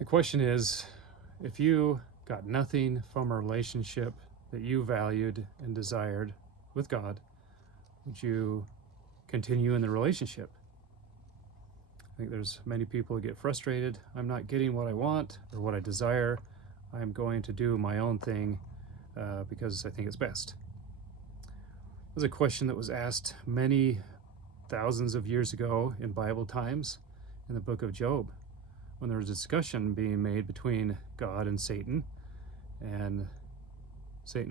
The question is, if you got nothing from a relationship that you valued and desired with God, would you continue in the relationship? I think there's many people who get frustrated. I'm not getting what I want or what I desire. I'm going to do my own thing because I think it's best. It was a question that was asked many thousands of years ago in Bible times in the book of Job, when there was a discussion being made between God and Satan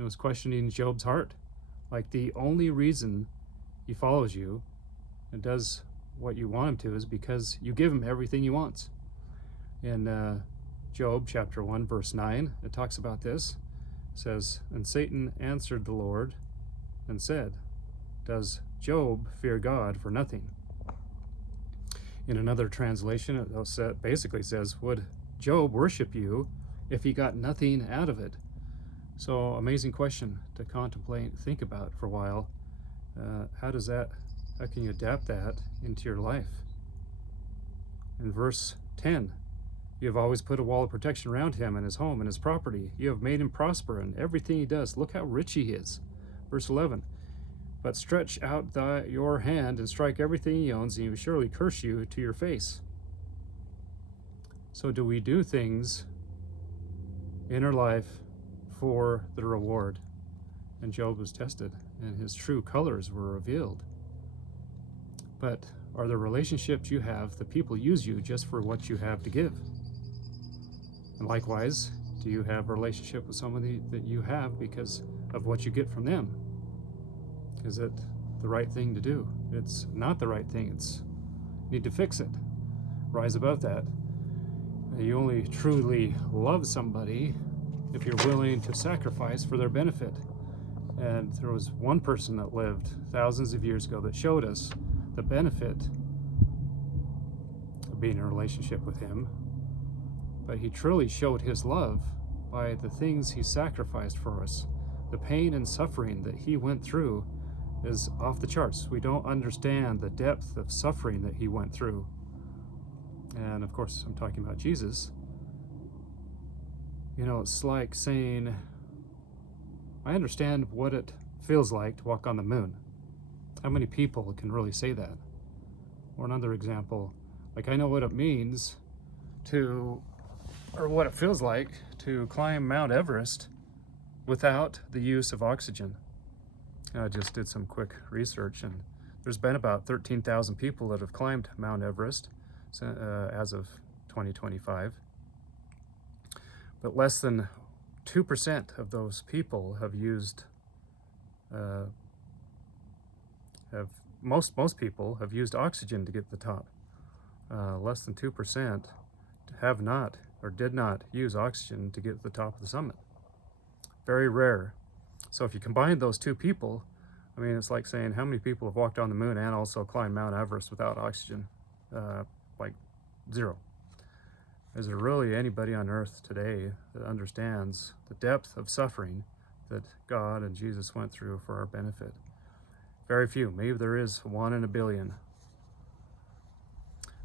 was questioning Job's heart. Like, the only reason he follows you and does what you want him to is because you give him everything he wants. In Job chapter 1 verse 9, it talks about this. It says, "And Satan answered the Lord and said, does Job fear God for nothing?" In another translation, it basically says, would Job worship you if he got nothing out of it? So, amazing question to contemplate, think about for a while. How can you adapt that into your life? In verse 10, you have always put a wall of protection around him and his home and his property. You have made him prosper in everything he does. Look how rich he is. Verse 11, but stretch out your hand and strike everything he owns, and he will surely curse you to your face. So do we do things in our life for the reward? And Job was tested, and his true colors were revealed. But are the relationships you have, the people use you just for what you have to give? And likewise, do you have a relationship with somebody that you have because of what you get from them? Is it the right thing to do? It's not the right thing. You need to fix it. Rise above that. You only truly love somebody if you're willing to sacrifice for their benefit. And there was one person that lived thousands of years ago that showed us the benefit of being in a relationship with him. But he truly showed his love by the things he sacrificed for us. The pain and suffering that he went through is off the charts. We don't understand the depth of suffering that he went through. And of course, I'm talking about Jesus. You know, it's like saying, I understand what it feels like to walk on the moon. How many people can really say that? Or another example, like, I know what it means or what it feels like to climb Mount Everest without the use of oxygen. I just did some quick research, and there's been about 13,000 people that have climbed Mount Everest as of 2025. But less than 2% of those people have used, most people have used oxygen to get to the top. Less than 2% have not or did not use oxygen to get to the top of the summit. Very rare. So if you combine those two people, I mean, it's like saying how many people have walked on the moon and also climbed Mount Everest without oxygen? Like zero. Is there really anybody on earth today that understands the depth of suffering that God and Jesus went through for our benefit? Very few. Maybe there is 1 in a billion.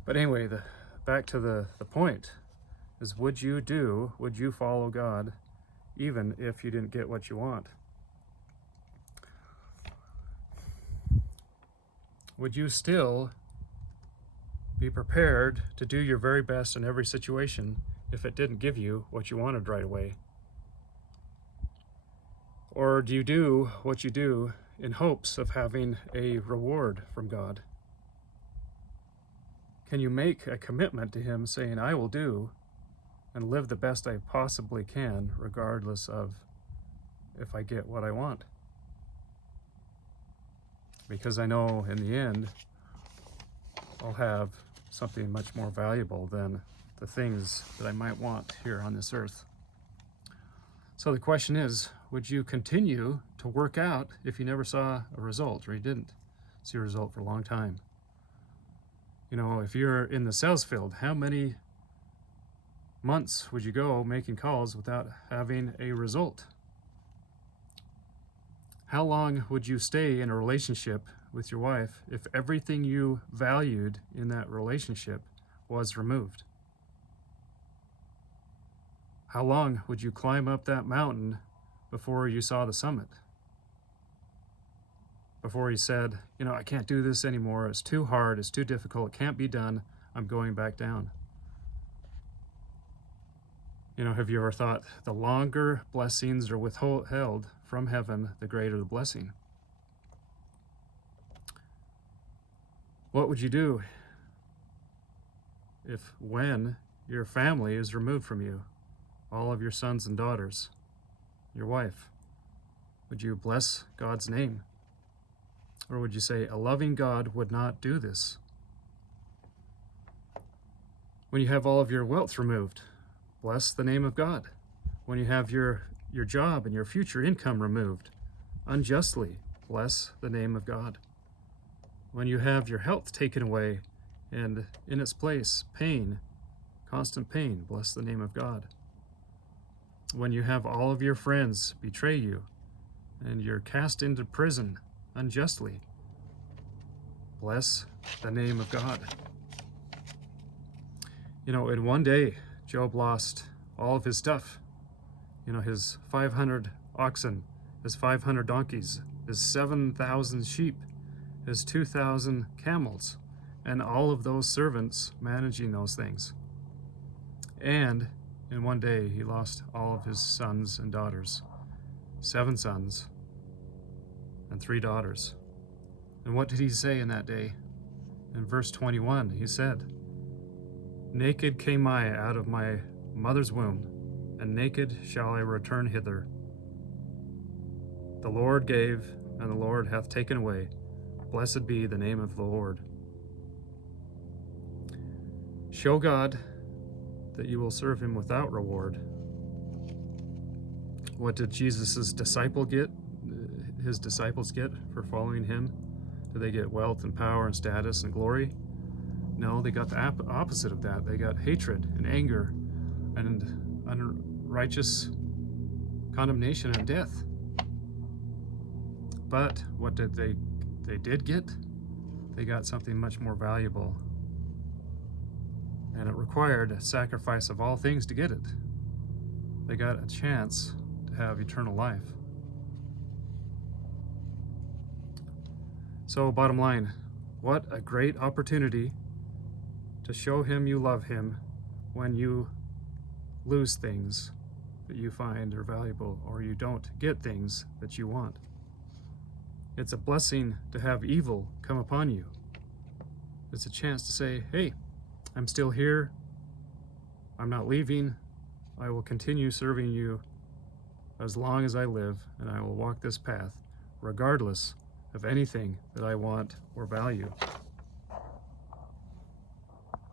But anyway, back to the point is, would you follow God even if you didn't get what you want? Would you still be prepared to do your very best in every situation if it didn't give you what you wanted right away? Or do you do what you do in hopes of having a reward from God? Can you make a commitment to him saying, I will do and live the best I possibly can regardless of if I get what I want? Because I know in the end, I'll have something much more valuable than the things that I might want here on this earth. So the question is, would you continue to work out if you never saw a result, or you didn't see a result for a long time? You know, if you're in the sales field, how many months would you go making calls without having a result? How long would you stay in a relationship with your wife if everything you valued in that relationship was removed? How long would you climb up that mountain before you saw the summit? Before he said, you know, I can't do this anymore. It's too hard. It's too difficult. It can't be done. I'm going back down. You know, have you ever thought the longer blessings are withheld from heaven, the greater the blessing? What would you do if, when your family is removed from you, all of your sons and daughters, your wife? Would you bless God's name? Or would you say, a loving God would not do this? When you have all of your wealth removed, bless the name of God. When you have your job and your future income removed unjustly, bless the name of God. When you have your health taken away and in its place pain, constant pain, bless the name of God. When you have all of your friends betray you and you're cast into prison unjustly, bless the name of God. You know, in one day, Job lost all of his stuff. You know, his 500 oxen, his 500 donkeys, his 7,000 sheep, his 2,000 camels, and all of those servants managing those things. And in one day, he lost all of his sons and daughters, 7 sons and 3 daughters. And what did he say in that day? In verse 21, he said, naked came I out of my mother's womb, and naked shall I return hither. The Lord gave, and the Lord hath taken away. Blessed be the name of the Lord. Show God that you will serve him without reward. What did Jesus' disciples get for following him? Did they get wealth and power and status and glory? No, they got the opposite of that. They got hatred and anger and unrighteous condemnation and death. But what did they did get? They got something much more valuable. And it required a sacrifice of all things to get it. They got a chance to have eternal life. So bottom line, what a great opportunity to show him you love him when you lose things that you find are valuable, or you don't get things that you want. It's a blessing to have evil come upon you. It's a chance to say, hey, I'm still here. I'm not leaving. I will continue serving you as long as I live, and I will walk this path regardless of anything that I want or value.